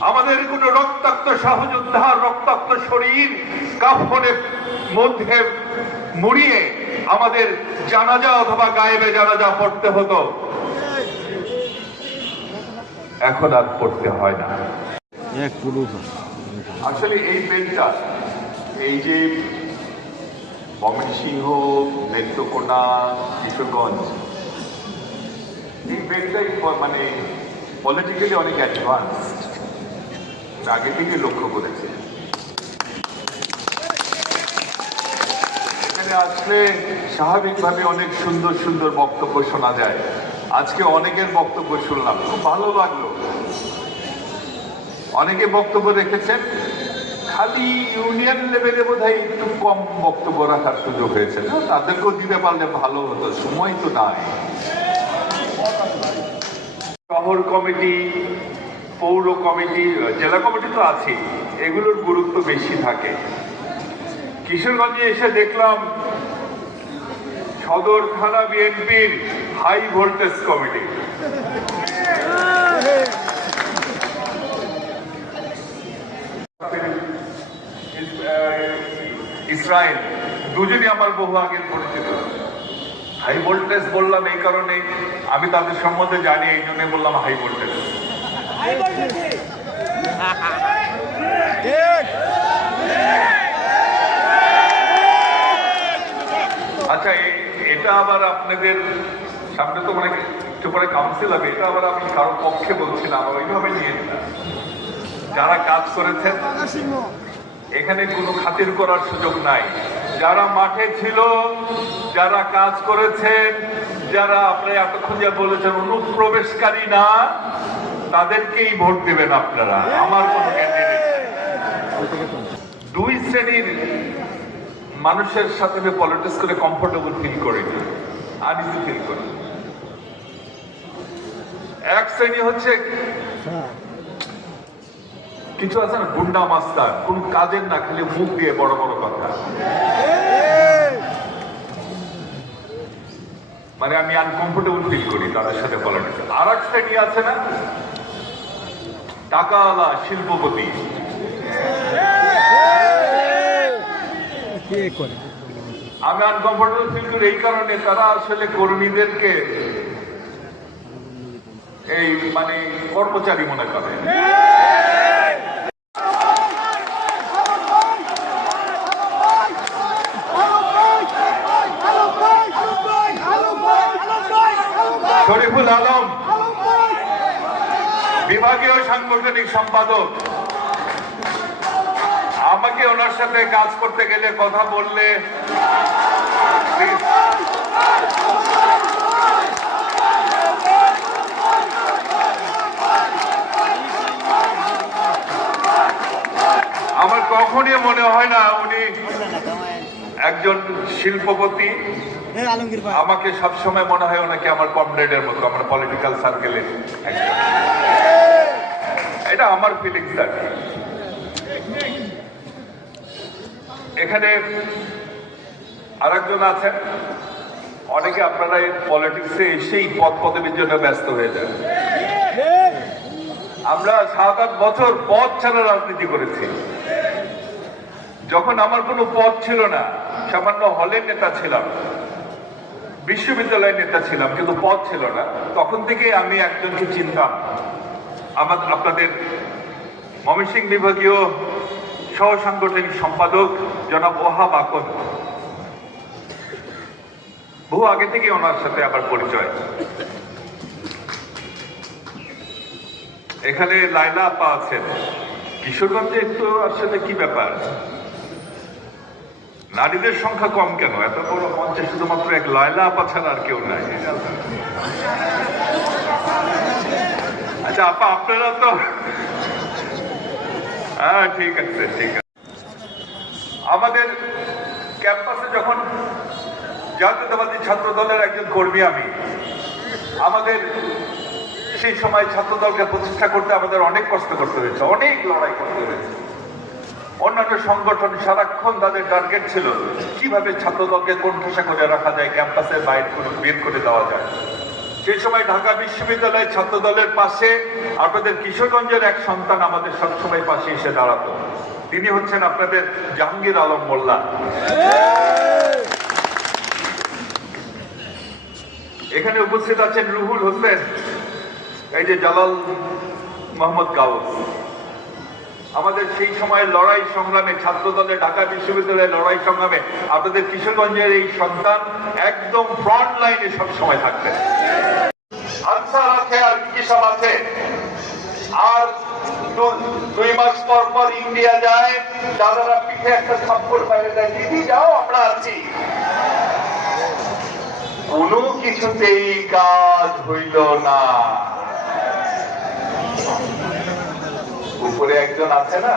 আমাদের কোন রক্তাক্ত সহযোদ্ধা রক্তাক্ত শরীর কাফনের মধ্যে মুড়িয়ে আমাদের জানাজা অথবা গায়েবে জানাজা পড়তে হতো। এখন আর পড়তে হয় না। আসলে এই বেলটা এই যে ময়মনসিংহ নেত্রকোনা কিশোরগঞ্জ এই বেলটাই মানে পলিটিক্যালি অনেক অ্যাডভান্স আগে লক্ষ্য করেছে। এখানে আসলে স্বাভাবিকভাবে অনেক সুন্দর সুন্দর বক্তব্য শোনা যায়। আজকে অনেকের বক্তব্য শুনলাম, খুব ভালো লাগল। অনেকে বক্তব্য রেখেছেন, খালি ইউনিয়ন লেভেলে বোধহয় একটু কম বক্তব্য রাখার সুযোগ হয়েছে না? তাদেরকেও দিতে পারলে ভালো হতো, সময় তো নাই। শহর কমিটি পৌর কমিটি, জেলা কমিটি তো আছে, এগুলোর গুরুত্ব বেশি থাকে। কিশোরগঞ্জে এসে দেখলাম, সদর থানা বিএনপির হাই ভোল্টেজ কমিটি। ইসরায়েল, দুজনই আমার বহু আগের পরিচিত। হাই ভোল্টেজ বললাম এই কারণে, আমি তাদের সম্বন্ধে জানি, এই জন্য বললাম হাই ভোল্টেজ। আচ্ছা এটা আবার আপনাদের সামনে তো মানে একটু পরে কাউন্সিল হবে, এটা আবার আমি কারোর পক্ষে বলছি না, আমার ওইভাবে নিয়ে যারা কাজ করেছেন, এখানে কোনো খাতির করার সুযোগ নাই। যারা মাঠে ছিল, যারা কাজ করেছেন, যারা আপনি এতক্ষণ যা বলেছেন, অনুপ্রবেশকারী না তাদেরকেই ভোট দেবেন আপনারা। আমার কোনো দুই শ্রেণির মানুষের সাথে আমি পলিটিক্স করে কমফোর্টেবল ফিল করি আনইজি ফিল করি। এক শ্রেণি হচ্ছে কিছু আছে না, গুন্ডা মাস্টার কোন কাজের না, খালি মুখ দিয়ে বড় বড় কথা। মানে আমি আনকমফোর্টেবল ফিল করি তাদের সাথে পলিটিক্স আর এক শ্রেণি আছে না টাকাওয়ালা শিল্পপতি। আমি আনকমফোর্টেবল ফিল করি এই কারণে তারা আসলে কর্মীদেরকে এই মানে কর্মচারী মনে করে। শরীফুল আলম বিভাগীয় সাংগঠনিক সম্পাদক। আমাকে ওনার সাথে কাজ করতে গেলে কথা বললে আমার কখনই মনে হয় না উনি একজন শিল্পপতি। আমাকে সবসময় মনে হয় ওনাকে আমার কমরেডের মতো আমার পলিটিক্যাল সার্কেলের এটা আমার ফিলিংস আর কি। এখানে আরেকজন আছেন। অনেকে আপনারা এই পলিটিক্সে এসেই পদ পদবীর জন্য ব্যস্ত হয়ে যান। আমরা সাত আট বছর পদ ছাড়া রাজনীতি করেছি। যখন আমার কোনো পদ ছিল না, সামান্য হলের নেতা ছিলাম, বিশ্ববিদ্যালয়ের নেতা ছিলাম, কিন্তু পদ ছিল না, তখন থেকে আমি একজনকে চিনতাম। আমাদের আপনাদের ময়মনসিং বিভাগীয় সহ সাংগঠনিক সম্পাদক জনাব ওহাব আকন বহু আগে থেকে ওনার সাথে আবার পরিচয়। এখানে লাইলা আপা আছেন। কিশোরগঞ্জে একটু আসলে কি ব্যাপার? নারীদের সংখ্যা কম কেন? এত বড় মঞ্চে শুধুমাত্র এক লাইলা আপা ছাড়া আর কেউ নাই। আচ্ছা আপা, আপনারা তো হ্যাঁ ঠিক আছে ঠিক আছে। আমাদের ক্যাম্পাসে যখন জাতীয়তাবাদী ছাত্র দলের একজন কর্মী আমি, আমাদের সেই সময় ছাত্র দলকে প্রতিষ্ঠা করতে আমাদের অনেক কষ্ট করতে হয়েছে, অনেক লড়াই করতে হয়েছে। অন্যান্য সংগঠন সারাক্ষণ তাদের টার্গেট ছিল, কীভাবে ছাত্র দলকে কোণঠাসা করে রাখা যায়, ক্যাম্পাসের বাইরে করে বের করে দেওয়া যায়। সে সময় ঢাকা বিশ্ববিদ্যালয়ের ছাত্র দলের পাশে আপনাদের কিশোরগঞ্জের এক সন্তান আমাদের সবসময় পাশে এসে দাঁড়াতো। তিনি হচ্ছেন আপনাদের জাহাঙ্গীর আলম মোল্লা। এখানে উপস্থিত আছেন রুহুল হোসেন, এই যে জালাল মোহাম্মদ গাউস। আমাদের সেই সময়ের লড়াই সংগ্রামে ছাত্র দলে ঢাকা বিশ্ববিদ্যালয়ের লড়াই সংগ্রামে আপনাদের কিশোরগঞ্জের এই সন্তান একদম ফ্রন্ট লাইনে সব সময় আছে। আর দুই মাস পর পর ইন্ডিয়া যায়, দাদারা পিঠে একটা বাইরে দিদি, যাও, আমরা আছি। কোনো কিছুতেই কাজ হইল না। উপরে একজন আছে না?